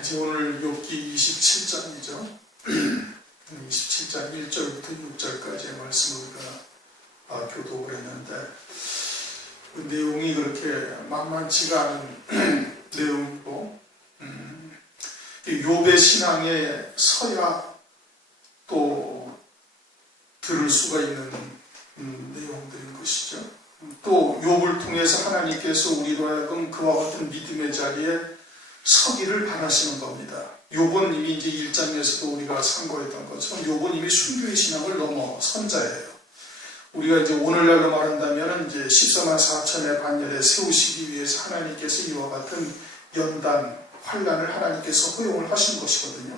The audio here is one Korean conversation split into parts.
이제 오늘 욥기 27장이죠. 27장 1절부터 6절까지의 말씀을 우리가 교독을 했는데 그 내용이 그렇게 만만치가 않은 내용이고 욥의 신앙에 서야 또 들을 수가 있는 내용들인 것이죠. 또 욥을 통해서 하나님께서 우리로 하여금 그와 같은 믿음의 자리에 서기를 바라시는 겁니다. 욥은 이미 이제 1장에서도 우리가 상고했던 것처럼 욥은 이미 순교의 신앙을 넘어선 자예요. 우리가 이제 오늘날로 말한다면 이제 14만 4천의 반열에 세우시기 위해서 하나님께서 이와 같은 연단, 환난을 하나님께서 허용을 하신 것이거든요.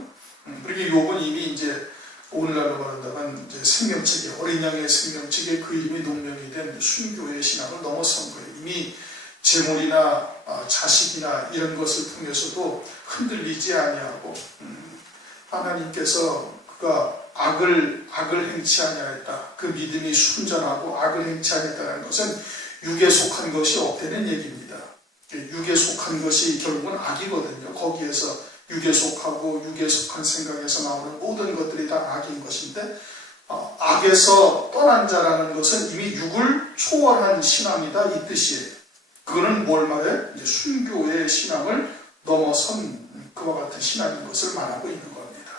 그리고 욥은 이미 이제 오늘날로 말한다면 이제 생명책에, 어린 양의 생명책에 그 이름이 농명이 된 순교의 신앙을 넘어선 거예요. 이미 재물이나 자식이나 이런 것을 통해서도 흔들리지 아니하고 하나님께서 그가 악을 행치 아니하였다. 그 믿음이 순전하고 악을 행치 아니했다는 것은 육에 속한 것이 없다는 얘기입니다. 육에 속한 것이 결국은 악이거든요. 거기에서 육에 속하고 육에 속한 생각에서 나오는 모든 것들이 다 악인 것인데 악에서 떠난 자라는 것은 이미 육을 초월한 신앙이다 이 뜻이에요. 그거는 뭘 말해? 이제 순교의 신앙을 넘어선 그와 같은 신앙인 것을 말하고 있는 겁니다.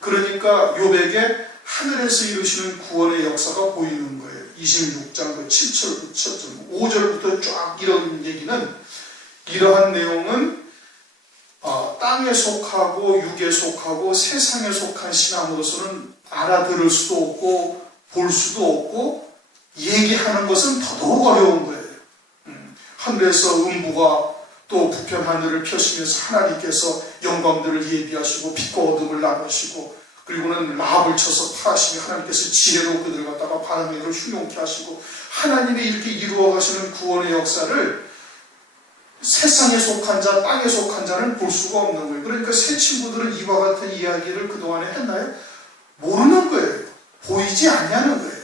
그러니까 욥에게 하늘에서 이루시는 구원의 역사가 보이는 거예요. 26장 7절, 5절부터 쫙 이런 얘기는, 이러한 내용은 땅에 속하고 육에 속하고 세상에 속한 신앙으로서는 알아들을 수도 없고 볼 수도 없고 얘기하는 것은 더더욱 어려운 거예요. 하늘에서 음부가 또 북편 하늘을 펴시면서 하나님께서 영광들을 예비하시고 빛과 어둠을 나누시고 그리고는 라합을 쳐서 파하시며 하나님께서 지혜로 그들을 갖다가 바람에를 흉용케 하시고 하나님이 이렇게 이루어 가시는 구원의 역사를 세상에 속한 자, 땅에 속한 자는 볼 수가 없는 거예요. 그러니까 새 친구들은 이와 같은 이야기를 그동안에 했나요? 모르는 거예요. 보이지 않냐는 거예요.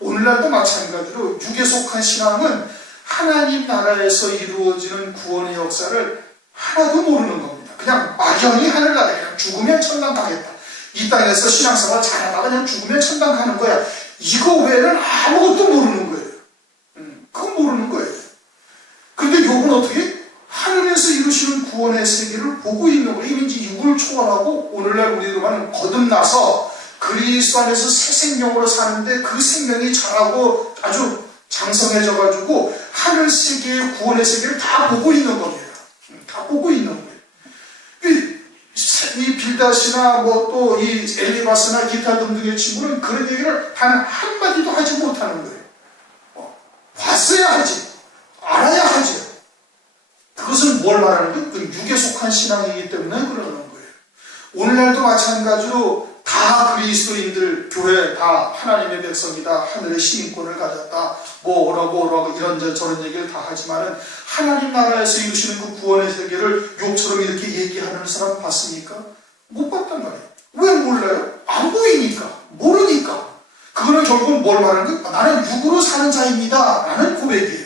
오늘날도 마찬가지로 육에 속한 신앙은 하나님 나라에서 이루어지는 구원의 역사를 하나도 모르는 겁니다. 그냥 막연히 하늘나라에 그냥 죽으면 천당 가겠다. 이 땅에서 신앙생활 잘하다가 그냥 죽으면 천당 가는 거야. 이거 외에는 아무것도 모르는 거예요. 그건 모르는 거예요. 그런데 욥은 어떻게? 하늘에서 이루시는 구원의 세계를 보고 있는 거예요. 이미 이제 육을 초월하고 오늘날 우리로 말하면 거듭나서 그리스도 안에서 새 생명으로 사는데 그 생명이 자라고 아주 장성해져가지고 하늘 세계의 구원의 세계를 다 보고 있는 겁니다. 다 보고 있는 거예요. 이 빌닷이나 뭐 또 이 엘리바스나 기타 등등의 친구는 그런 얘기를 단 한마디도 하지 못하는 거예요. 봤어야 하지. 알아야 하지. 그것은 뭘 말하는 거예요? 육에 속한 신앙이기 때문에 그러는 거예요. 오늘날도 마찬가지로 다 그리스도인들, 교회 다 하나님의 백성이다, 하늘의 시민권을 가졌다, 뭐 어라고 이런저런 얘기를 다 하지만은 하나님 나라에서 이루시는 그 구원의 세계를 욕처럼 이렇게 얘기하는 사람 봤습니까? 못 봤단 말이에요. 왜 몰라요? 안 보이니까, 모르니까. 그거는 결국은 뭘 말하는 거예요? 나는 육으로 사는 자입니다 라는 고백이에요.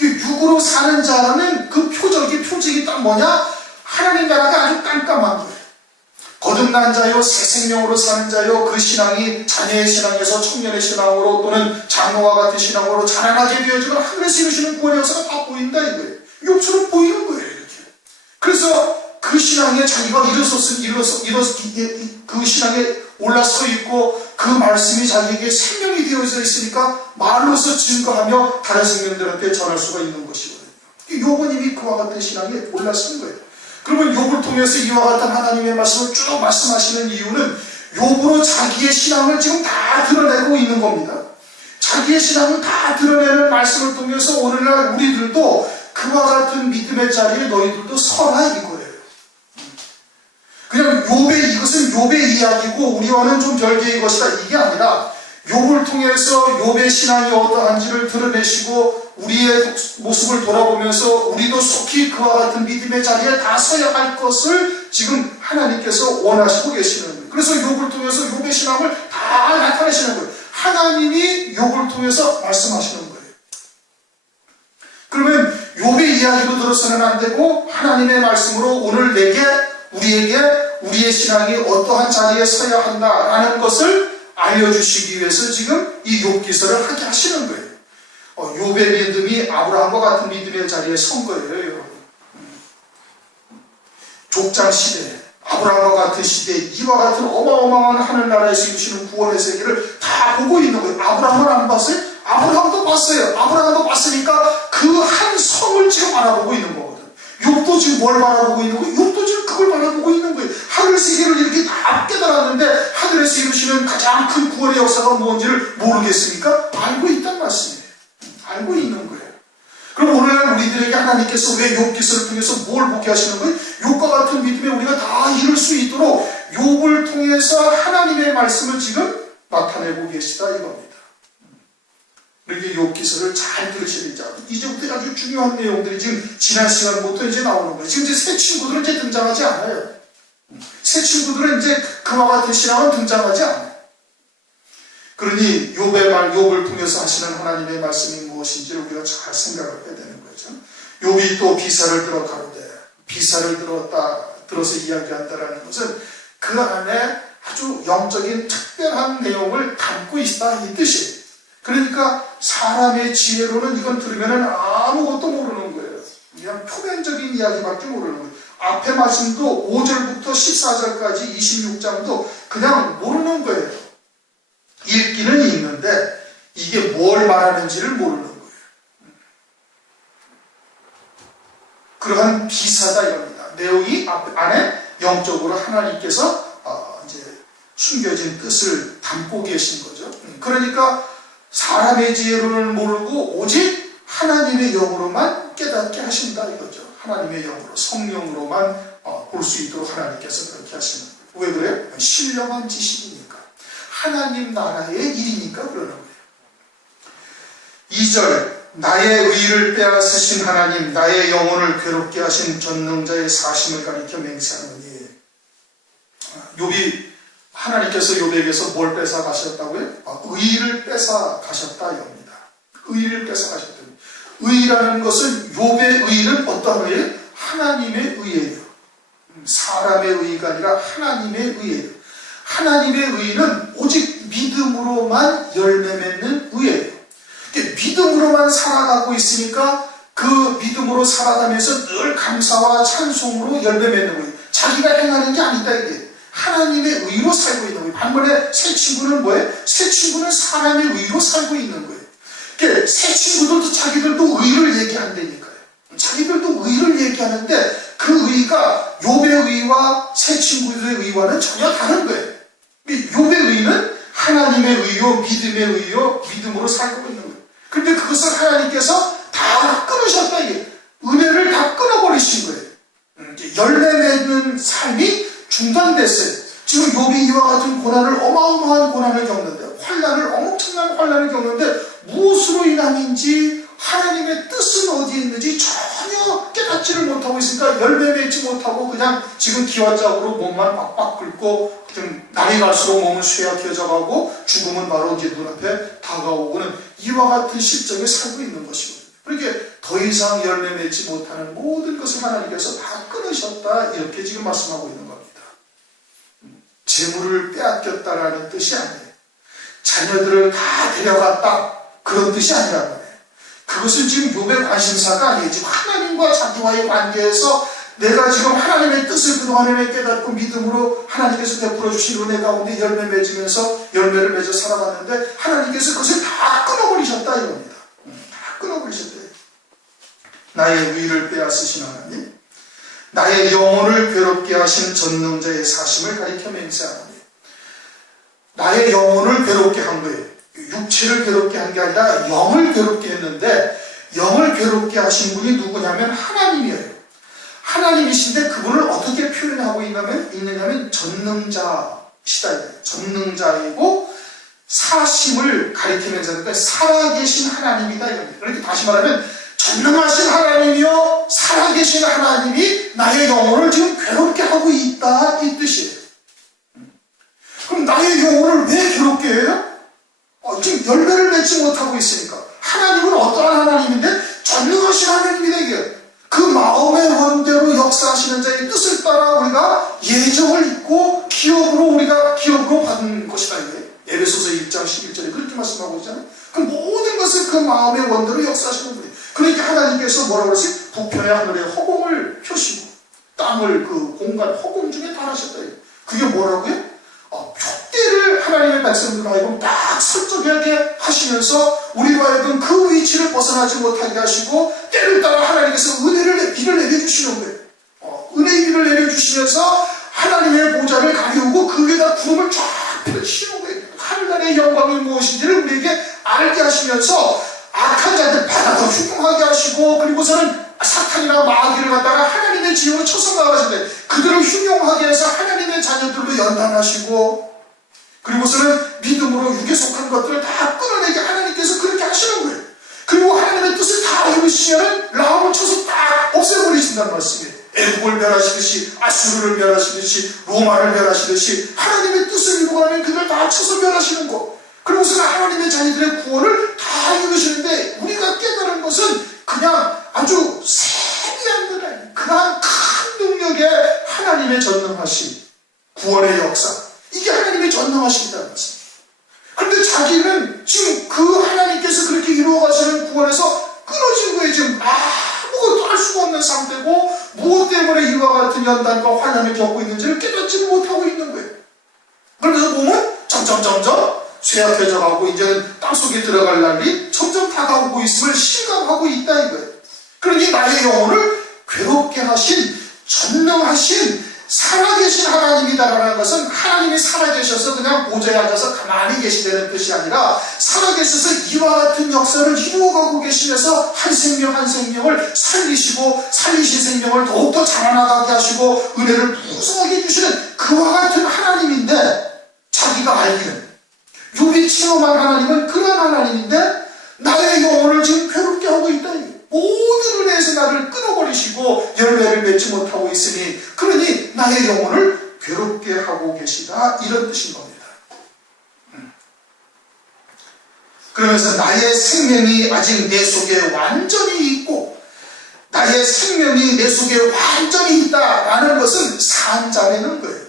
육으로 사는 자라는 그 표적이 딱 뭐냐? 하나님 나라가 아주 깜깜한 거예요. 거듭난 자요, 새 생명으로 사는 자요, 그 신앙이 자녀의 신앙에서 청년의 신앙으로 또는 장로와 같은 신앙으로 자라나게 되어지면 하늘에서 이루시는 구원의 역사가 다 보인다 이거예요. 욕처럼 보이는 거예요, 이렇게. 그래서 그 신앙에 자기가 그 신앙에 올라서 있고 그 말씀이 자기에게 생명이 되어져 있으니까 말로서 증거하며 다른 생명들한테 전할 수가 있는 것이거든요. 욥은 이미 그와 같은 신앙에 올라선 거예요. 그러면 욥을 통해서 이와 같은 하나님의 말씀을 쭉 말씀하시는 이유는 욥으로 자기의 신앙을 지금 다 드러내고 있는 겁니다. 자기의 신앙을 다 드러내는 말씀을 통해서 오늘날 우리들도 그와 같은 믿음의 자리에 너희들도 서라 이거예요. 그냥 이것은 욥의 이야기고 우리와는 좀 별개의 것이다 이게 아니라 욥을 통해서 욥의 신앙이 어떠한지를 드러내시고 우리의 모습을 돌아보면서 우리도 속히 그와 같은 믿음의 자리에 다 서야 할 것을 지금 하나님께서 원하시고 계시는 거예요. 그래서 욥을 통해서 욥의 신앙을 다 나타내시는 거예요. 하나님이 욥을 통해서 말씀하시는 거예요. 그러면 욥의 이야기로 들어서는 안 되고 하나님의 말씀으로 오늘 우리에게 우리의 신앙이 어떠한 자리에 서야 한다라는 것을 알려주시기 위해서 지금 이 욥기서를 하게 하시는 거예요. 욥의 믿음이 아브라함과 같은 믿음의 자리에 선 거예요, 여러분. 족장 시대, 아브라함과 같은 시대에 이와 같은 어마어마한 하늘나라에서 이루시는 구원의 세계를 다 보고 있는 거예요. 아브라함은 안 봤어요? 아브라함도 봤어요. 아브라함도 봤으니까 그 한 성을 지금 바라보고 있는 거거든. 욥도 지금 뭘 바라보고 있는 거예요? 욥도 지금 그걸 바라보고 있는 거예요. 하늘 세계를 이렇게 다 깨달았는데 하늘에서 이루시는 가장 큰 구원의 역사가 뭔지를 모르겠습니까? 알고 있단 말씀이에요. 알고 있는 거예요. 그럼 오늘날 우리들에게 하나님께서 왜 욥기서를 통해서 뭘 보게 하시는 거예요? 욥과 같은 믿음에 우리가 다 이룰 수 있도록 욥을 통해서 하나님의 말씀을 지금 나타내고 계시다 이겁니다. 이렇게 욥기서를 잘 들으셔야 되죠. 이제부터 아주 중요한 내용들이 지금 지난 시간부터 이제 나오는 거예요. 지금 이제 새 친구들은 이제 등장하지 않아요. 새 친구들은 이제 그와 같은 신앙은 등장하지 않아요. 그러니 욥을 통해서 하시는 하나님의 말씀이 무엇인지를 우리가 잘 생각을 해야 되는 거죠. 욥이 또 비사를 들어 가로되, 비사를 들어서 이야기한다라는 것은 그 안에 아주 영적인 특별한 내용을 담고 있다 이 뜻이에요. 그러니까 사람의 지혜로는 이건 들으면 아무것도 모르는 거예요. 그냥 표면적인 이야기밖에 모르는 거예요. 앞에 말씀도 5절부터 14절까지 26장도 그냥 모르는 거예요. 읽기는 읽는데 이게 뭘 말하는지를 모르는 거예요. 그러한 비사다 이겁니다. 내용이 안에 영적으로 하나님께서 이제 숨겨진 뜻을 담고 계신 거죠. 그러니까 사람의 지혜로는 모르고 오직 하나님의 영으로만 깨닫게 하신다 이거죠. 하나님의 영으로, 성령으로만 볼 수 있도록 하나님께서 그렇게 하시는 거예요. 왜 그래요? 신령한 지식이니까. 하나님 나라의 일이니까 그러는 거예요. 2절, 나의 의를 빼앗으신 하나님, 나의 영혼을 괴롭게 하신 전능자의 사심을 가리켜 맹세하노니. 욥이 하나님께서 욥에게서 뭘 뺏어 가셨다고요? 의를 뺏어 가셨다 이겁니다. 의를 뺏어 가셨다. 의라는 것은 욥의 의는 어떤 의예요? 하나님의 의예요. 사람의 의가 아니라 하나님의 의예요. 하나님의 의는 오직 믿음으로만 열매 맺는 의예요. 믿음으로만 살아가고 있으니까 그 믿음으로 살아가면서 늘 감사와 찬송으로 열매 맺는 거예요. 자기가 행하는 게 아니다 이게. 하나님의 의로 살고 있는 거예요. 반면에 새 친구는 뭐예요? 새 친구는 사람의 의로 살고 있는 거예요. 그러니까 새 친구들도 자기들도 의를 얘기한다니까요. 자기들도 의를 얘기하는데 그 의가 욥의 의와 새 친구들의 의와는 전혀 다른 거예요. 욥의 의는 하나님의 의요, 믿음의 의요, 믿음으로 살고 있는 거예요. 그런데 그것을 하나님께서 다 끊으셨다 이게. 은혜를 다 끊어버리신 거예요. 열매 맺는 삶이 중단됐어요. 지금 욥이 이와 같은 고난을, 어마어마한 고난을 겪는데, 엄청난 환난을 겪는데 무엇으로 인함인지 하나님의 뜻은 어디에 있는지 전혀 깨닫지를 못하고 있으니까 열매 맺지 못하고 그냥 지금 기와짝으로 몸만 빡빡 긁고 좀 날이 갈수록 몸은 쇠약해져 가고 죽음은 바로 이제 눈앞에 다가오고는 이와 같은 실정에 살고 있는 것이거든요. 그러니까 더 이상 열매 맺지 못하는 모든 것을 하나님께서 다 끊으셨다 이렇게 지금 말씀하고 있는 겁니다. 재물을 빼앗겼다라는 뜻이 아니에요. 자녀들을 다 데려갔다 그런 뜻이 아니란 말이에요. 그것은 지금 욥의 관심사가 아니에요. 지금 하나님과 자기와의 관계에서 내가 지금 하나님의 뜻을 그동안에 깨닫고 믿음으로 하나님께서 베풀어 주신 은혜 가운데 열매 맺으면서 열매를 맺어 살아갔는데 하나님께서 그것을 다 끊어버리셨다 이겁니다. 다 끊어버리셨대요. 나의 의를 빼앗으신 하나님, 나의 영혼을 괴롭게 하신 전능자의 사심을 가리켜 맹세하노니. 나의 영혼을 괴롭게 한 거예요. 육체를 괴롭게 한 게 아니라 영을 괴롭게 했는데 영을 괴롭게 하신 분이 누구냐면 하나님이에요. 하나님이신데 그분을 어떻게 표현하고 있느냐면 전능자시다. 전능자이고 사심을 가리키면서 그러니까 살아계신 하나님이다. 그러니까 다시 말하면 전능하신 하나님이요 살아계신 하나님이 나의 영혼을 지금 괴롭게 하고 있다 이 뜻이에요. 그럼 나의 영혼을 왜 괴롭게 해요? 지금 열매를 맺지 못하고 있으니까. 하나님은 어떠한 하나님인데? 전능하신 하나님이다 이게. 인정을 잊고 우리가 기업으로 받은 것이다 이거예요. 에베소서 1장 11절에 그렇게 말씀하고 있잖아요. 그 모든 것을 그 마음의 원대로 역사하시는 분이에요. 그러니까 하나님께서 뭐라고 그러세요? 북편의 하늘에 허공을 펴시고 땅을 그 공간 허공 중에 달하셨다. 그게 뭐라고요? 표대를 하나님의 백성들 하여금 딱 설정하게 하시면서 우리로 하여금 그 위치를 벗어나지 못하게 하시고 때를 따라 하나님께서 비를 내려주시는 거예요. 은혜의 비를 내려주시면서 하나님의 보좌를 가리우고 그 위에다 구름을 쫙 펼치는 거예요. 하늘나라의 영광이 무엇인지를 우리에게 알게 하시면서 악한 자들 바다도 흉흉하게 하시고 그리고서는 사탄이나 마귀를 갖다가 하나님의 지형으로 쳐서 나가시는데 그들을 흉흉하게 해서 하나님의 자녀들로 연단하시고 그리고서는 믿음으로 육에 속한 것들을 다 끊어내게 하나님께서 그렇게 하시는 거예요. 그리고 하나님의 뜻을 다 이루시면 라합을 쳐서 딱 없애버리신다는 말씀이에요. 애국을 멸하시듯이 아수르를 멸하시듯이 로마를 멸하시듯이 하나님의 뜻을 이루고나면 그걸 다 쳐서 멸하시는 거. 그러고서는 하나님의 자녀들의 구원을 다 이루시는데 우리가 깨달은 것은 그냥 아주 세미한 것 아니에요. 그러한 큰 능력의 하나님의 전능하심, 구원의 역사, 이게 하나님의 전능하심이라는 말씀. 그런데 자기는 지금 그 하나님께서 그렇게 이루어가시는 구원에서 끊어진 거예요. 지금 아무것도 할 수가 없는 상태고 무엇 때문에 이와 같은 연단과 환난을 겪고 있는지를 깨닫지 못하고 있는 거예요. 그러면서 몸은 점점 쇠약해져가고 이제는 땅속에 들어갈 날이 점점 다가오고 있음을 실감하고 있다 이거예요. 그러니 나의 영혼을 괴롭게 하신 전능하신 살아계신 하나님이다라는 것은 하나님이 살아계셔서 그냥 보좌에 앉아서 가만히 계시다는 뜻이 아니라 살아계셔서 이와 같은 역사를 이루어가고 계시면서 한 생명 한 생명을 살리시고 살리신 생명을 더욱더 자라나가게 하시고 은혜를 풍성하게 해주시는 그와 같은 하나님인데 자기가 알기는 욥이 체험한 하나님은 그런 하나님인데 나의 영혼을 지금 괴롭게 하고 있다. 모든 은혜에서 나를 끊어버리시고 열매를 맺지 못하고 있으니 그러니 나의 영혼을 괴롭게 하고 계시다 이런 뜻인 겁니다. 그러면서 나의 생명이 아직 내 속에 완전히 있고 나의 생명이 내 속에 완전히 있다라는 것은 산자라는 거예요.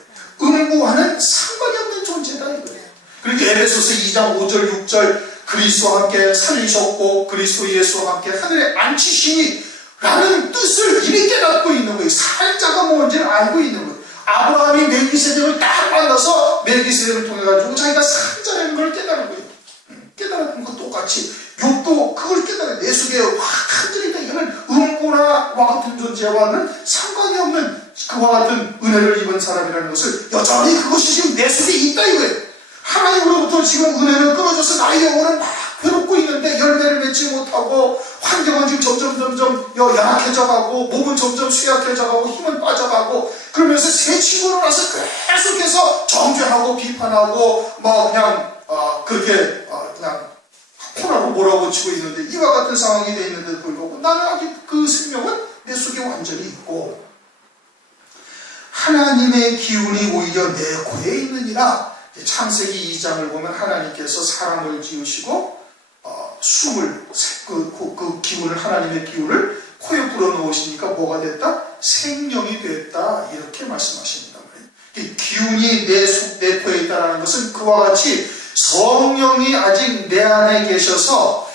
음부와는 상관이 없는 존재다 이거예요. 그러니까 에베소서 2장 5절 6절 그리스도와 함께 살리셨고 그리스도 예수와 함께 하늘에 앉히시니 라는 뜻을 이미 깨닫고 있는 거예요. 살자가 뭔지를 알고 있는 거예요. 아브라함이 멜기세덱을 딱 만나서 멜기세덱을 통해 가지고 자기가 산자라는 걸 깨달은 거예요. 깨달은 것 똑같이 욥도 그걸 깨달아요. 내 속에 완전히 이거는 음부나 와 같은 존재와는 상관이 없는 그와 같은 은혜를 입은 사람이라는 것을 여전히 그것이 지금 내 속에 있다 이거예요. 하나님으로부터 지금 은혜는 끊어져서 나의 영혼은 막 괴롭고 있는데 열매를 맺지 못하고 환경은 지금 점점 열악해져가고 몸은 점점 쇠약해져가고 힘은 빠져가고 그러면서 새 친구로 나서 계속해서 정죄하고 비판하고 그냥 그렇게 그냥 코라로 몰아붙이고 있는데 이와 같은 상황이 되어 있는데도 불구하고 나는 아직 그 생명은 내 속에 완전히 있고 하나님의 기운이 오히려 내 코에 있느니라. 창세기 2장을 보면 하나님께서 사람을 지으시고 숨을 그 기운을 하나님의 기운을 코에 불어넣으시니까 뭐가 됐다? 생명이 됐다 이렇게 말씀하십니다. 이 기운이 내 코에 있다는 것은 그와 같이 성령이 아직 내 안에 계셔서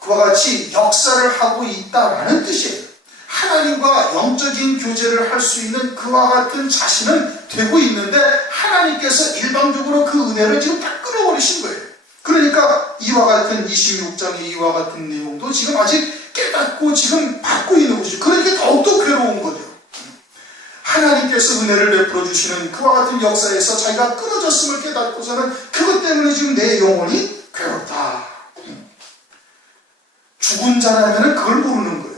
그와 같이 역사를 하고 있다라는 뜻이에요. 하나님과 영적인 교제를 할 수 있는 그와 같은 자신은 되고 있는데 하나님께서 일방적으로 그 은혜를 지금 다 끊어버리신 거예요. 그러니까 이와 같은 26장의 이와 같은 내용도 지금 아직 깨닫고 지금 받고 있는 것이죠. 그러니까 더욱더 괴로운 거죠. 하나님께서 은혜를 베풀어 주시는 그와 같은 역사에서 자기가 끊어졌음을 깨닫고서는 그것 때문에 지금 내 영혼이 괴롭다. 죽은 자라면 그걸 모르는 거예요.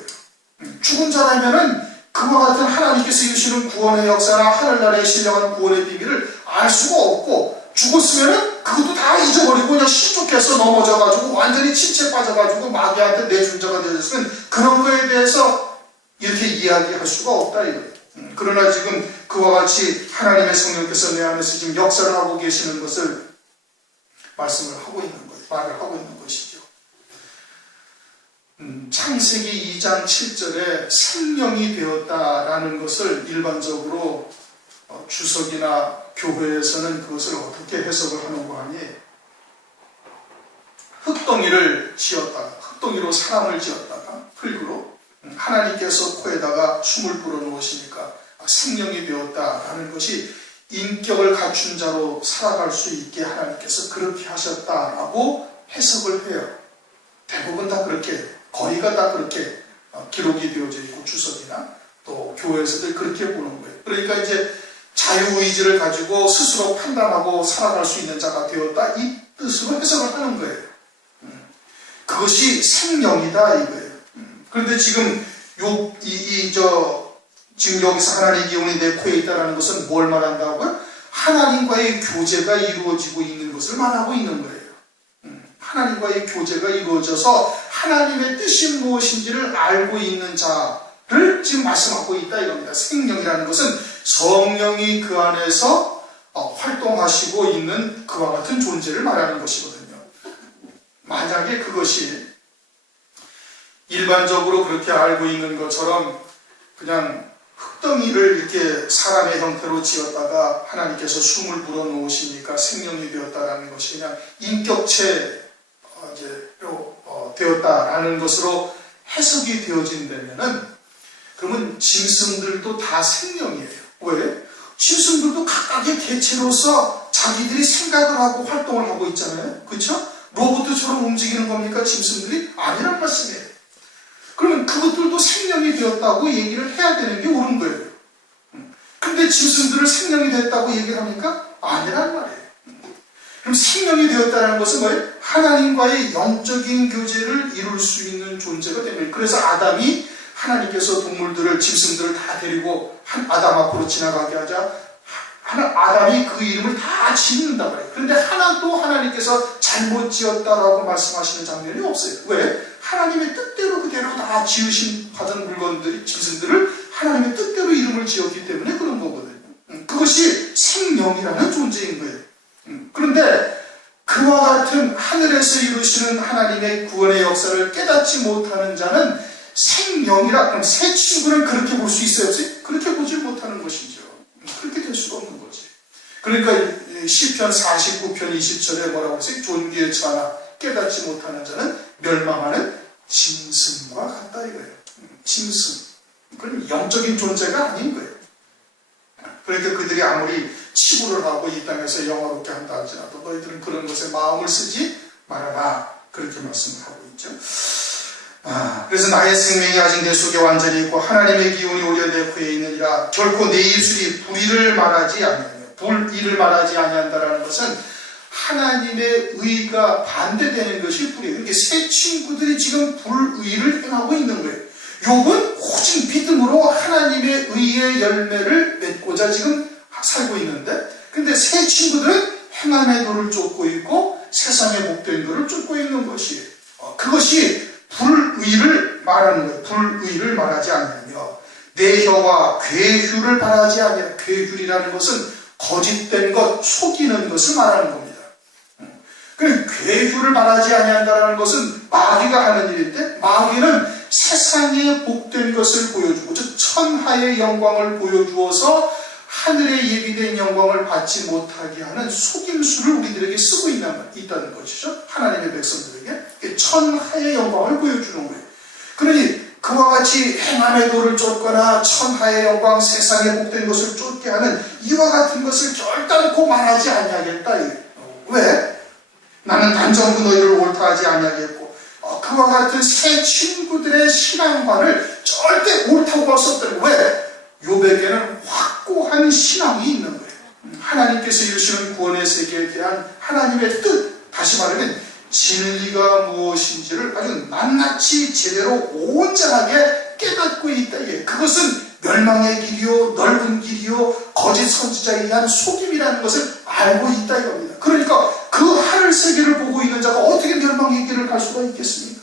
죽은 자라면은 그와 같은 하나님께서 이루시는 구원의 역사나 하늘나라의 신령한 구원의 비밀을 알 수가 없고 죽었으면은 그것도 다 잊어버리고 그냥 실족해서 넘어져가지고 완전히 침체에 빠져가지고 마귀한테 내준자가 되었으면 그런 거에 대해서 이렇게 이야기할 수가 없다 이거예요. 그러나 지금 그와 같이 하나님의 성령께서 내 안에서 지금 역사를 하고 계시는 것을 말씀을 하고 있는 거예요. 말을 하고 있는 것이죠. 창세기 2장 7절에 생명이 되었다라는 것을 일반적으로 주석이나 교회에서는 그것을 어떻게 해석을 하는가 하니, 흙덩이를 지었다가, 흙덩이로 사람을 지었다가 흙으로 하나님께서 코에다가 숨을 불어넣으시니까 생명이 되었다라는 것이 인격을 갖춘 자로 살아갈 수 있게 하나님께서 그렇게 하셨다라고 해석을 해요. 대부분 다 그렇게, 거의가 다 그렇게 기록이 되어져 있고, 주석이나 또 교회에서도 그렇게 보는 거예요. 그러니까 이제 자유의지를 가지고 스스로 판단하고 살아갈 수 있는 자가 되었다, 이 뜻으로 해석을 하는 거예요. 그것이 생명이다 이거예요. 그런데 지금 지금 여기서 하나님의 기운이 내 코에 있다는 것은 뭘 말한다고요? 하나님과의 교제가 이루어지고 있는 것을 말하고 있는 거예요. 하나님과의 교제가 이루어져서 하나님의 뜻이 무엇인지를 알고 있는 자를 지금 말씀하고 있다 이겁니다. 생명이라는 것은 성령이 그 안에서 활동하시고 있는 그와 같은 존재를 말하는 것이거든요. 만약에 그것이 일반적으로 그렇게 알고 있는 것처럼 그냥 흙덩이를 이렇게 사람의 형태로 지었다가 하나님께서 숨을 불어넣으시니까 생명이 되었다라는 것이 그냥 인격체로 되었다라는 것으로 해석이 되어진다면은, 그러면 짐승들도 다 생명이에요. 왜? 짐승들도 각각의 개체로서 자기들이 생각을 하고 활동을 하고 있잖아요. 그렇죠? 로봇처럼 움직이는 겁니까? 짐승들이? 아니란 말씀이에요. 그러면 그것들도 생명이 되었다고 얘기를 해야 되는 게 옳은 거예요. 근데 짐승들을 생명이 됐다고 얘기를 합니까? 아니란 말이에요. 그럼 생명이 되었다는 것은 뭐예요? 하나님과의 영적인 교제를 이룰 수 있는 존재가 되는 거예요. 그래서 아담이 하나님께서 동물들을, 짐승들을 다 데리고 아담 앞으로 지나가게 하자 아담이 그 이름을 다 짓는다 그래요. 그런데 하나도 하나님께서 잘못 지었다라고 말씀하시는 장면이 없어요. 왜? 하나님의 뜻대로 그대로 다 지으신 받은 물건들이, 짐승들을 하나님의 뜻대로 이름을 지었기 때문에 그런 거거든요. 그것이 생명이라는 존재인 거예요. 그런데 그와 같은 하늘에서 이루시는 하나님의 구원의 역사를 깨닫지 못하는 자는 생명이라, 그럼 새 친구는 그렇게 볼 수 있어요? 없어요? 그렇게 보지 못하는 것이죠. 그렇게 될 수가 없는 거지. 그러니까 시편 49편 20절에 뭐라고 했어요? 존귀의 자나 깨닫지 못하는 자는 멸망하는 짐승과 같다 이거예요. 짐승. 그건 영적인 존재가 아닌 거예요. 그러니까 그들이 아무리 치부를 하고 이 땅에서 영화롭게 한다 할지라도 너희들은 그런 것에 마음을 쓰지 말아라. 그렇게 말씀을 하고 있죠. 그래서 나의 생명이 아직 내 속에 완전히 있고 하나님의 기운이 오려 내 코에 있느니라. 결코 내 입술이 불의를 말하지 아니하며, 불의를 말하지 아니한다라는 것은 하나님의 의가 반대되는 것이 불이에요. 그러니까 새 친구들이 지금 불의를 행하고 있는 거예요. 욥은 오직 믿음으로 하나님의 의의 열매를 맺고자 지금 살고 있는데, 근데 새 친구들은 행함의 도를 쫓고 있고 세상의 복된 도를 쫓고 있는 것이에요. 그것이 불의를 말하는 거예요. 불의를 말하지 않으며 내 혀와 괴휴를 바라지 않으며, 괴휴이라는 것은 거짓된 것, 속이는 것을 말하는 겁니다. 괴휴를 바라지 아니한다는 것은 마귀가 하는 일인데, 마귀는 세상에 복된 것을 보여주고, 즉 천하의 영광을 보여주어서 하늘에 예비된 영광을 받지 못하게 하는 속임수를 우리들에게 쓰고 있다는 것이죠. 하나님의 백성들에게 천하의 영광을 보여주는 거예요. 그러니 그와 같이 행함의 도를 쫓거나 천하의 영광, 세상에 복된 것을 쫓게 하는 이와 같은 것을 결단코 말하지 아니하겠다. 왜? 나는 단정코 너희를 옳다 하지 아니하겠고, 그와 같은 새 친구들의 신앙관을 절대 옳다고 할 수 없다는 거예요. 왜? 욥에게는 확고한 신앙이 있는 거예요. 하나님께서 이루시는 구원의 세계에 대한 하나님의 뜻, 다시 말하면 진리가 무엇인지를 아주 낱낱이 제대로 온전하게 깨닫고 있다. 그것은 멸망의 길이요, 넓은 길이요, 거짓 선지자에 의한 속임이라는 것을 알고 있다 이겁니다. 그러니까 그 하늘 세계를 보고 있는 자가 어떻게 멸망의 길을 갈 수가 있겠습니까?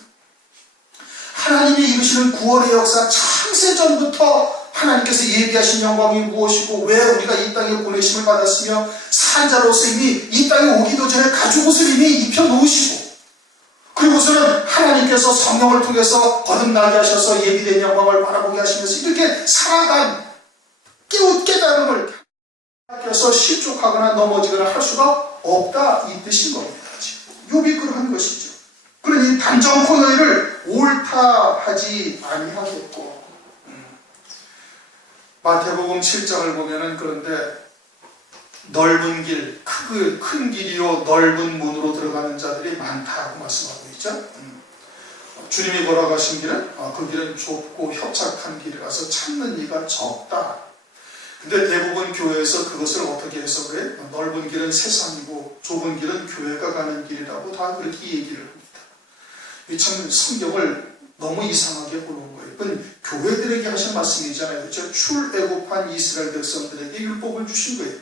하나님이 이루시는 구원의 역사, 창세전부터 하나님께서 예비하신 영광이 무엇이고 왜 우리가 이 땅에 보내심을 받았으며 산자로서 이미 이 땅에 오기도 전에 가죽 옷을 이미 입혀놓으시고, 그리고서는 하나님 하나님께서 성령을 통해서 거듭나게 하셔서 예비된 영광을 바라보게 하시면서 이렇게 살아간 깨달음을 해서 실족하거나 넘어지거나 할 수가 없다 이 뜻인 겁니다. 욥이 그러한 것이죠. 그러니 단정코 너희를 옳다 하지 아니하겠고. 마태복음 7장을 보면은 그런데 넓은 길, 큰 길이요 넓은 문으로 들어가는 자들이 많다고 말씀하고 있죠. 주님이 걸어가신 길은 그 길은 좁고 협착한 길이라서 찾는 이가 적다. 근데 대부분 교회에서 그것을 어떻게 해석해? 넓은 길은 세상이고 좁은 길은 교회가 가는 길이라고 다 그렇게 얘기를 합니다. 이 참 성경을 너무 이상하게 보는 거예요. 그건 교회들에게 하신 말씀이잖아요. 그렇죠? 출애굽한 이스라엘 백성들에게 율법을 주신 거예요.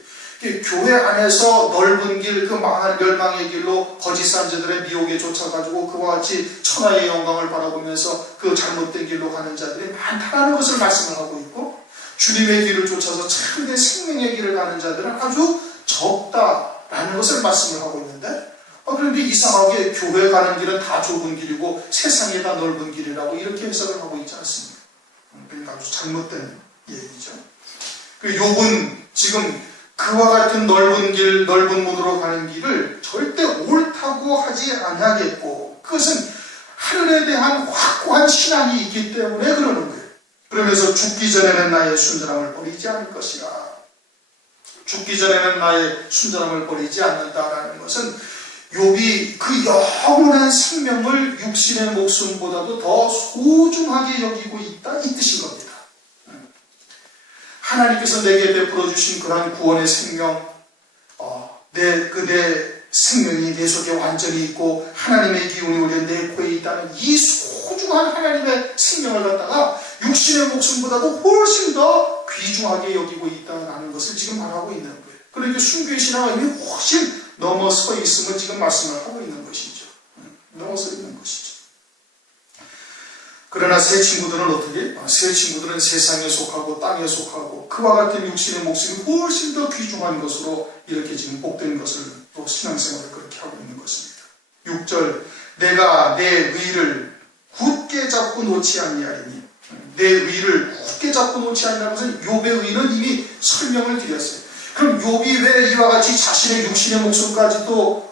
교회 안에서 넓은 길, 그 망할 멸망의 길로 거짓 선지자들의 미혹에 쫓아가지고 그와 같이 천하의 영광을 바라보면서 그 잘못된 길로 가는 자들이 많다는 것을 말씀을 하고 있고, 주님의 길을 쫓아서 참된 생명의 길을 가는 자들은 아주 적다라는 것을 말씀을 하고 있는데, 그런데 이상하게 교회 가는 길은 다 좁은 길이고 세상이 다 넓은 길이라고 이렇게 해석을 하고 있지 않습니까? 그러니까 아주 잘못된 얘기죠. 욥은 지금 그와 같은 넓은 길, 넓은 문으로 가는 길을 절대 옳다고 하지 아니하겠고, 그것은 하늘에 대한 확고한 신앙이 있기 때문에 그러는 거예요. 그러면서 죽기 전에는 나의 순전함을 버리지 않을 것이라. 죽기 전에는 나의 순전함을 버리지 않는다라는 것은 욥이 그 영원한 생명을 육신의 목숨보다도 더 소중하게 여기고 있다 이 뜻인 겁니다. 하나님께서 내게 베풀어 주신 그러한 구원의 생명, 내 생명이 내 속에 완전히 있고 하나님의 기운이 우리 내 코에 있다는 이 소중한 하나님의 생명을 갖다가 육신의 목숨보다도 훨씬 더 귀중하게 여기고 있다는 것을 지금 말하고 있는 거예요. 그러니까 순교의 신앙은 이미 훨씬 넘어서 있음을 지금 말씀을 하고 있는 것이죠. 넘어서 있는 것이죠. 그러나 새 친구들은 어떻게? 새 친구들은 세상에 속하고 땅에 속하고 그와 같은 육신의 목숨이 훨씬 더 귀중한 것으로 이렇게 지금 복된 것을 또 신앙생활을 그렇게 하고 있는 것입니다. 6절 내가 내 의를 굳게 잡고 놓지 아니하리니, 내 의를 굳게 잡고 놓지 아니하는 것은 욥의 의는 이미 설명을 드렸어요. 그럼 욥이 왜 이와 같이 자신의 육신의 목숨까지도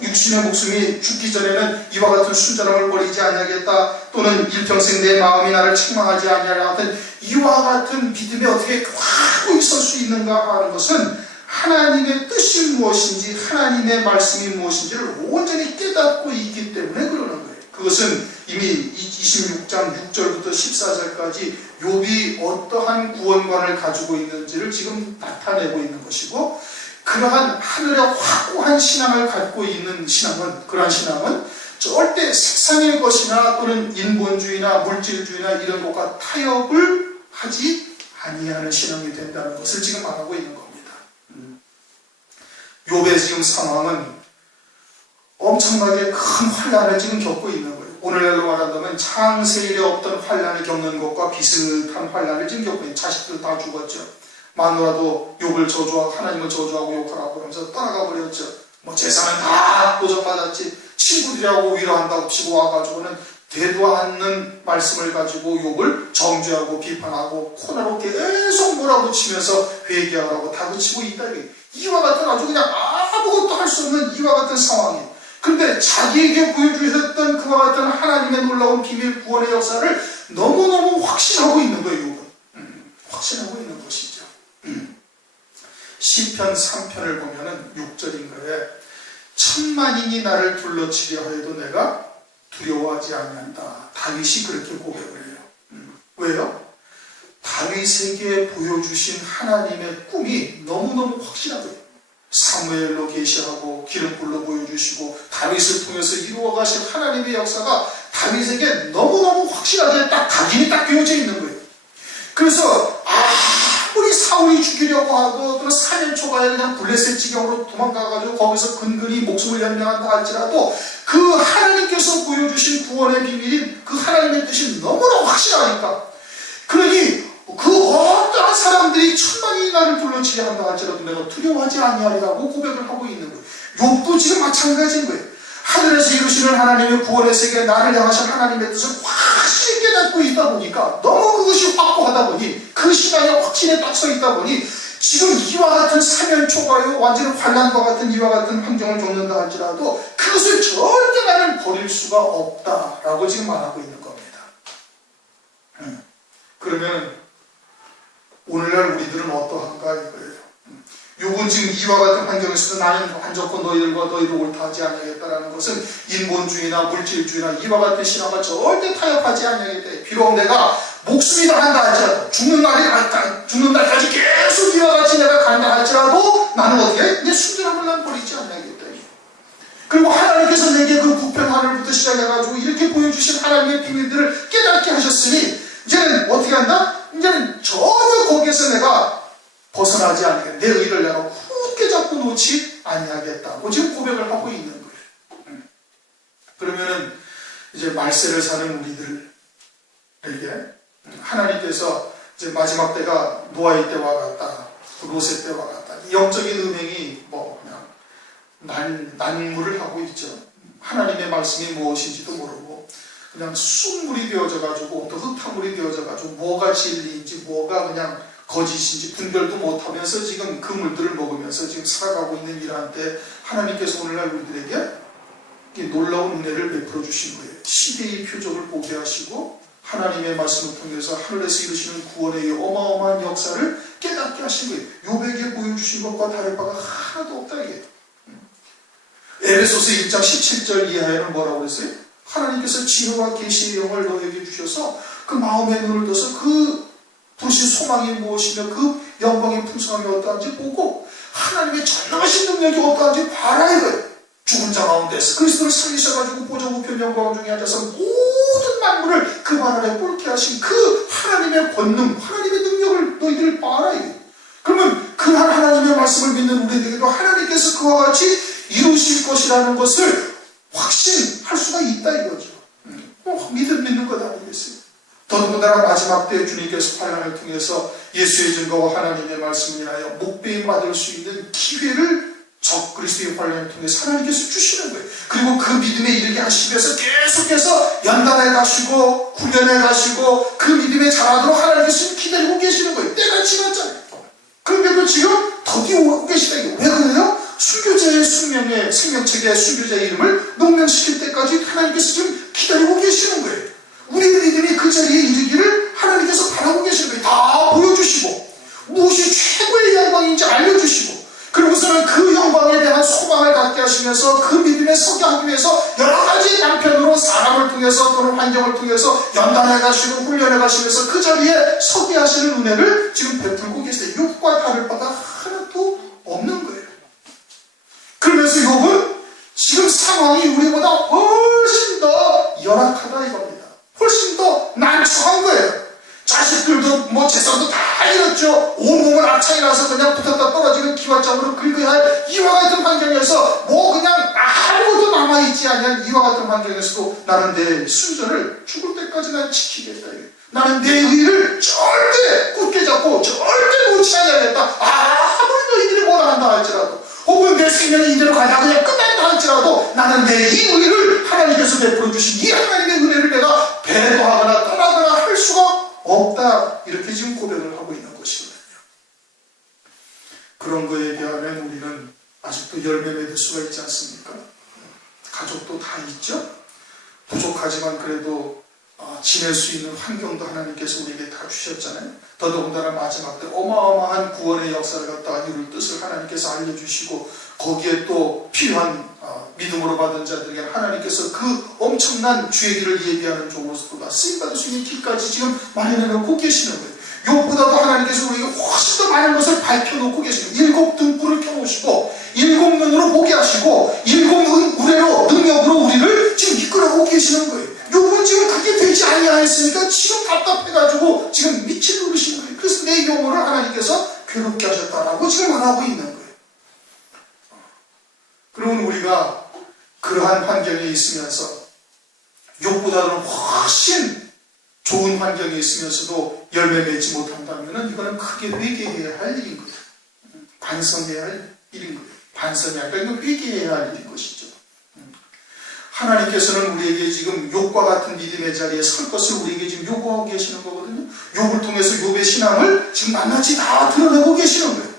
육신의 목숨이 죽기 전에는 이와 같은 순전함을 버리지 아니하겠다, 또는 일평생 내 마음이 나를 책망하지 아니하려 같은 이와 같은 믿음에 어떻게 하고 있을 수 있는가 하는 것은 하나님의 뜻이 무엇인지 하나님의 말씀이 무엇인지를 온전히 깨닫고 있기 때문에 그러는 거예요. 그것은 이미 26장 6절부터 14절까지 욥이 어떠한 구원관을 가지고 있는지를 지금 나타내고 있는 것이고, 그러한 하늘의 확고한 신앙을 갖고 있는 신앙은, 그러한 신앙은 절대 세상의 것이나 또는 인본주의나 물질주의나 이런 것과 타협을 하지 아니하는 신앙이 된다는 것을 지금 말하고 있는 겁니다. 욥의 지금 상황은 엄청나게 큰 환난을 지금 겪고 있는 거예요. 오늘날로 말한다면 창세일에 없던 환난을 겪는 것과 비슷한 환난을 지금 겪고 있는, 자식들 다 죽었죠. 마누라도 욥을 저주하고 하나님을 저주하고 욕하라고 하면서 떠나가 버렸죠. 재산은 다 보전받았지. 친구들하고 위로한다고 치고 와가지고는 되도 않는 말씀을 가지고 욥을 정죄하고 비판하고 코너로 계속 몰아붙이면서 회개하라고 다그치고 있다. 이와 같은 아주 그냥 아무것도 할 수 없는 이와 같은 상황이에요. 그런데 자기에게 보여주셨던 그와 같은 하나님의 놀라운 비밀 구원의 역사를 너무너무 확신하고 있는 거예요. 욥은 확신하고 있는 것이죠. 시편 3편을 보면은 6절인가에 천만인이 나를 둘러치려 하여도 내가 두려워하지 아니한다. 다윗이 그렇게 고백을 해요. 왜요? 다윗에게 보여주신 하나님의 꿈이 너무너무 확실하거든요. 사무엘로 계시하고 기름불로 보여주시고 다윗을 통해서 이루어가신 하나님의 역사가 다윗에게 너무너무 확실하게 딱 각인이 딱 되어져 있는 거예요. 그래서 아무리 사울이 죽이려고 하고 또는 사년 초가에 그냥 블레셋 지경으로 도망가가지고 거기서 근근히 목숨을 연명한다 할지라도 그 하나님께서 보여주신 구원의 비밀인 그 하나님의 뜻이 너무나 확실하니까, 그러니 그 어떠한 사람들이 천만이 나를 둘러치게 한다 할지라도 내가 두려워하지 아니하리라고 고백을 하고 있는 거예요. 욥도 지금 마찬가지인 거예요. 하늘에서 이루시는 하나님의 구원의 세계에 나를 향하신 하나님의 뜻을 확실히 깨닫고 있다 보니까, 너무 그것이 확고하다 보니, 그 신앙에 확신에 딱 서 있다 보니, 지금 이와 같은 사면초가요, 완전히 환난과 같은 이와 같은 환경을 겪는다 할지라도 그것을 절대 나는 버릴 수가 없다라고 지금 말하고 있는 겁니다. 그러면 오늘날 우리들은 어떠한가 이거예요. 요건 지금 이와 같은 환경에서도 나는 한적고 너희를 옳다 하지 않냐겠다라는 것은 인본주의나 물질주의나 이와 같은 신앙과 절대 타협하지 않냐겠다. 비록 내가 목숨이 나간다 할지라도, 죽는 날까지 계속 이와 같이 내가 간다 할지라도 나는 어떻게? 내 순전함을 난 버리지 않냐겠다. 그리고 하나님께서 내게 그 부평 하늘부터 시작해가지고 이렇게 보여주신 하나님의 비밀들을 깨닫게 하셨으니 이제는 어떻게 한다? 이제는 전혀 거기에서 내가 벗어나지 않게 내 의를 내가 굳게 잡고 놓지 아니하겠다고 지금 고백을 하고 있는 거예요. 그러면은 이제 말세를 사는 우리들에게 하나님께서 이제 마지막 때가 노아의 때와 같다, 롯의 때와 같다. 영적인 음행이 뭐 그냥 난무를 하고 있죠. 하나님의 말씀이 무엇인지도 모르고 그냥 쑥물이 되어져가지고 또 흙탕물이 되어져가지고 뭐가 진리인지 뭐가 그냥 거짓인지 분별도 못하면서 지금 그 물들을 먹으면서 지금 살아가고 있는 이러한 때 하나님께서 오늘날 우리들에게 놀라운 은혜를 베풀어 주신 거예요. 시대의 표적을 보게 하시고 하나님의 말씀을 통해서 하늘에서 이루시는 구원의 어마어마한 역사를 깨닫게 하신 거예요. 요백에 보여주신 것과 다를 바가 하나도 없다 이게. 에베소서 1장 17절 이하에는 뭐라고 그랬어요? 하나님께서 지혜와 계시의 영을 너에게 주셔서 그 마음의 눈을 떠서 그 부르신 소망이 무엇이며 그 영광의 풍성함이 어떠한지 보고 하나님의 전능하신 능력이 어떠한지 봐라 이거예요. 죽은 자 가운데서 그리스도를 살리셔가지고 보좌우편 영광 중에 앉아서 모든 만물을 그 발 아래 꿇게 하신 그 하나님의 권능, 하나님의 능력을 너희들 봐라 이거예요. 그러면 그한 하나님의 말씀을 믿는 우리에게도 하나님께서 그와 같이 이루실 것이라는 것을 확신할 수가 있다 이거죠. 믿는 것 아니겠어요? 더더군다나 마지막 때 주님께서 환난을 통해서 예수의 증거와 하나님의 말씀을 인하여 목배임 받을 수 있는 기회를 적 그리스도의 환난을 통해서 하나님께서 주시는 거예요. 그리고 그 믿음에 이르게 하시기 위해서 계속해서 연단해 가시고 훈련해 가시고 그 믿음에 자라도록 하나님께서 기다리고 계시는 거예요. 때가 지났잖아요. 그런데도 지금 더디 오고 계시다. 왜 그래요? 순교자의 숙명의 생명체계의 순교자의 이름을 농명시킬 때까지 하나님께서 지금 기다리고 계시는 거예요. 우리의 믿음이 그 자리에 이르기를 하나님께서 바라고 계시는 거예요. 다 보여주시고 무엇이 최고의 영광인지 알려주시고 그러고서는 그 영광에 대한 소망을 갖게 하시면서 그 믿음에 서게 하기 위해서 여러 가지 방편으로 사람을 통해서 또는 환경을 통해서 연단해 가시고 훈련해 가시면서 그 자리에 서게 하시는 은혜를 지금 베풀고 계세요. 욥과 다를 바가 하나도 없는 거예요. 그러면서 욥은 지금 상황이 우리보다 훨씬 더 열악하다 이겁니다. 훨씬 더 난처한 거예요. 자식들도 뭐 재산도 다 잃었죠. 온몸을 악창이 나서 그냥 붙었다 떨어지는 기와장으로 긁어야 할 이와 같은 환경에서 뭐 그냥 아무것도 남아있지 않은 이와 같은 환경에서도 나는 내 순전을 죽을 때까지 난 지키겠다. 나는 내 의를 절대 굳게 잡고 절대 놓지 않아야겠다. 아무리 너희들이 뭐라 한다 할지라도 혹은 내 생명이 이대로 가다 그냥 끝난다 할지라도 나는 내 이 의를 하나님께서 베풀어 주신 이 하나님의 은혜를 내가 배도하거나 떠나거나 할 수가 없다. 이렇게 지금 고백을 하고 있는 것이거든요. 그런 거에 비하면 우리는 아직도 열매 맺을 수가 있지 않습니까? 가족도 다 있죠. 부족하지만 그래도 지낼 수 있는 환경도 하나님께서 우리에게 다 주셨잖아요. 더더군다나 마지막 때 어마어마한 구원의 역사를 갖다가 이룰 뜻을 하나님께서 알려주시고 거기에 또 필요한 믿음으로 받은 자들에게 하나님께서 그 엄청난 주의 길을 예비하는 종으로서도 쓰임받을 수 있는 길까지 지금 마련해놓고 계시는 거예요. 이것보다도 하나님께서 우리에게 훨씬 더 많은 것을 밝혀놓고 계시고 7 등불을 켜놓으시고 7 눈으로 보게 하시고 7 우레로 능력으로 우리를 지금 이끌어가고 계시는 거예요. 요건 지금 그게 되지 아니하였으니까 지금 답답해가지고 지금 미칠 노릇인 거예요. 그래서 내 영혼을 하나님께서 괴롭게 하셨다라고 지금 말하고 있는 거예요. 그러면 우리가 그러한 환경에 있으면서 욥보다는 훨씬 좋은 환경에 있으면서도 열매 맺지 못한다면 이거는 크게 회개해야 할 일인 거예요. 반성해야 할 일인 거예요. 반성해야 할, 이건 회개해야 할 일인 것이죠. 하나님께서는 우리에게 지금 욥과 같은 믿음의 자리에 설 것을 우리에게 지금 요구하고 계시는 거거든요. 욥을 통해서 욥의 신앙을 지금 낱낱이 다 드러내고 계시는 거예요.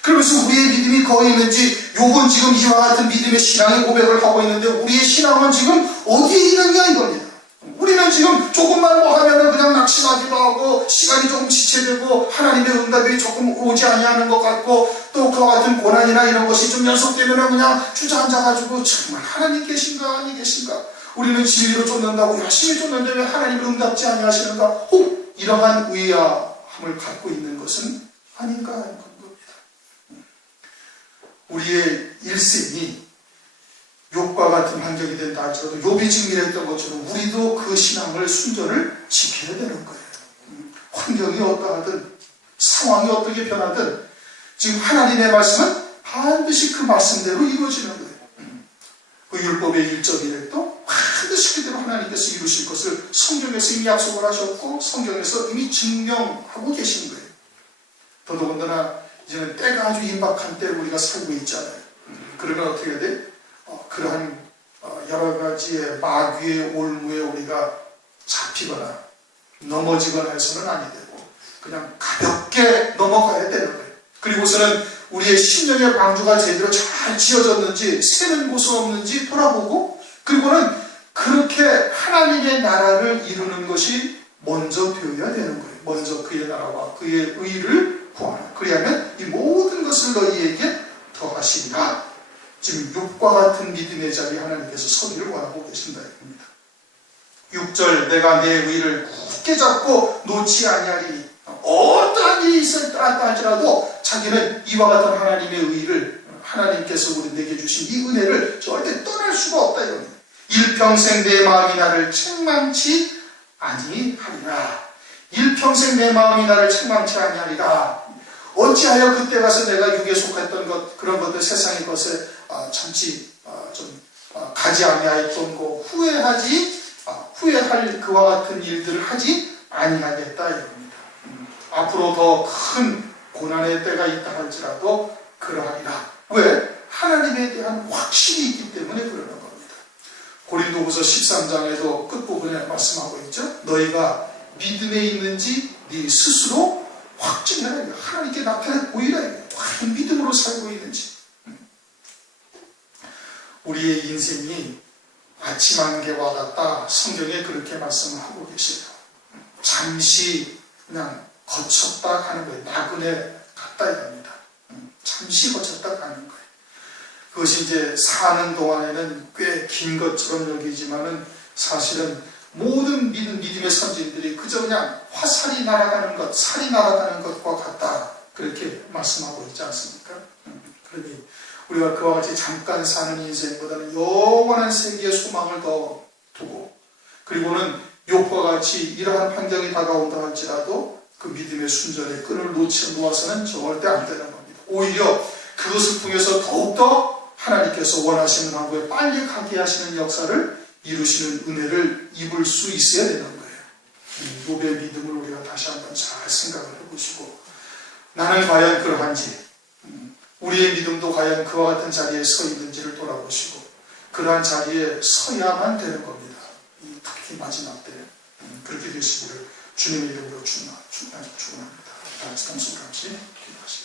그러면서 우리의 믿음이 거기 있는지, 욥은 지금 이와 같은 믿음의 신앙의 고백을 하고 있는데 우리의 신앙은 지금 어디에 있느냐 이겁니다. 우리는 지금 조금만 뭐 하면은 그냥 낙심하기도 하고 시간이 조금 지체되고 하나님의 응답이 조금 오지 아니하는 것 같고 또 그와 같은 고난이나 이런 것이 좀 연속되면 그냥 주저앉아가지고 정말 하나님 계신가 아니 계신가, 우리는 진리로 쫓는다고 열심히 쫓는데 왜 하나님을 응답지 아니하시는가, 혹 이러한 의아함을 갖고 있는 것은 아닌가 하는 겁니다. 우리의 일생이 욥과 같은 환경이 된다 할지라도 욥이 증명했던 것처럼 우리도 그 신앙을 순전을 지켜야 되는 거예요. 환경이 어떠하든 상황이 어떻게 변하든 지금 하나님의 말씀은 반드시 그 말씀대로 이루어지는 거예요. 그 율법의 1.1에도 반드시 그대로 하나님께서 이루실 것을 성경에서 이미 약속을 하셨고 성경에서 이미 증명하고 계신 거예요. 더더군다나 이제는 때가 아주 임박한 때를 우리가 살고 있잖아요. 그러면 어떻게 해야 돼? 그러한 여러 가지의 마귀의 올무에 우리가 잡히거나 넘어지거나 해서는 아니 되고 그냥 가볍게 넘어가야 되는 거예요. 그리고서는 우리의 심령의 방주가 제대로 잘 지어졌는지 새는 곳은 없는지 돌아보고, 그리고는 그렇게 하나님의 나라를 이루는 것이 먼저 되어야 되는 거예요. 먼저 그의 나라와 그의 의를 구하라. 그리하면 이 모든 것을 너희에게 더하시리라. 지금 욥과 같은 믿음의 자리에 하나님께서 서기를 원하고 계신다 이겁니다. 6절, 내가 내 의를 굳게 잡고 놓지 아니하리니, 어떠한 일이 있었다 할지라도 자기는 이와 같은 하나님의 의를, 하나님께서 우리 내게 주신 이 은혜를 절대 떠날 수가 없다 이겁니다. 일평생 내 마음이 나를 책망치 아니하리라. 일평생 내 마음이 나를 책망치 아니하리라. 어찌하여 그때 가서 내가 육에 속했던 것, 그런 것들 세상의 것에 참치 좀 가지 아니하였던 거 후회할 그와 같은 일들을 하지 아니하겠다 이겁니다. 앞으로 더 큰 고난의 때가 있다 할지라도 그러하리라. 왜? 하나님에 대한 확신이 있기 때문에 그러는 겁니다. 고린도후서 13장에도 끝부분에 말씀하고 있죠. 너희가 믿음에 있는지 네 스스로 확증해라. 하나님께 나타내 보이라. 과연 믿음으로 살고 있는지. 우리의 인생이 아침 안개와 같다. 성경에 그렇게 말씀을 하고 계세요. 잠시 그냥 거쳤다 가는 거예요. 나그네 갔다 이겁니다. 잠시 거쳤다 가는 거예요. 그것이 이제 사는 동안에는 꽤 긴 것처럼 여기지만은 사실은 모든 믿음의 선진들이 그저 그냥 화살이 날아가는 것, 살이 날아가는 것과 같다. 그렇게 말씀하고 있지 않습니까? 그러니 우리가 그와 같이 잠깐 사는 인생보다는 영원한 세계의 소망을 더 두고, 그리고는 욥과 같이 이러한 환경이 다가온다 할지라도 그 믿음의 순전의 끈을 놓아서는 절대 안 되는 겁니다. 오히려 그것을 통해서 더욱더 하나님께서 원하시는 한국에 빨리 가게 하시는 역사를 이루시는 은혜를 입을 수 있어야 되는 거예요. 욥의 믿음을 우리가 다시 한번 잘 생각을 해보시고, 나는 과연 그러한지, 우리의 믿음도 과연 그와 같은 자리에 서 있는지를 돌아보시고 그러한 자리에 서야만 되는 겁니다. 특히 마지막 때 그렇게 되시기를 주님의 이름으로 축원합니다. 다 같이 동성같이 기도하시겠습니다.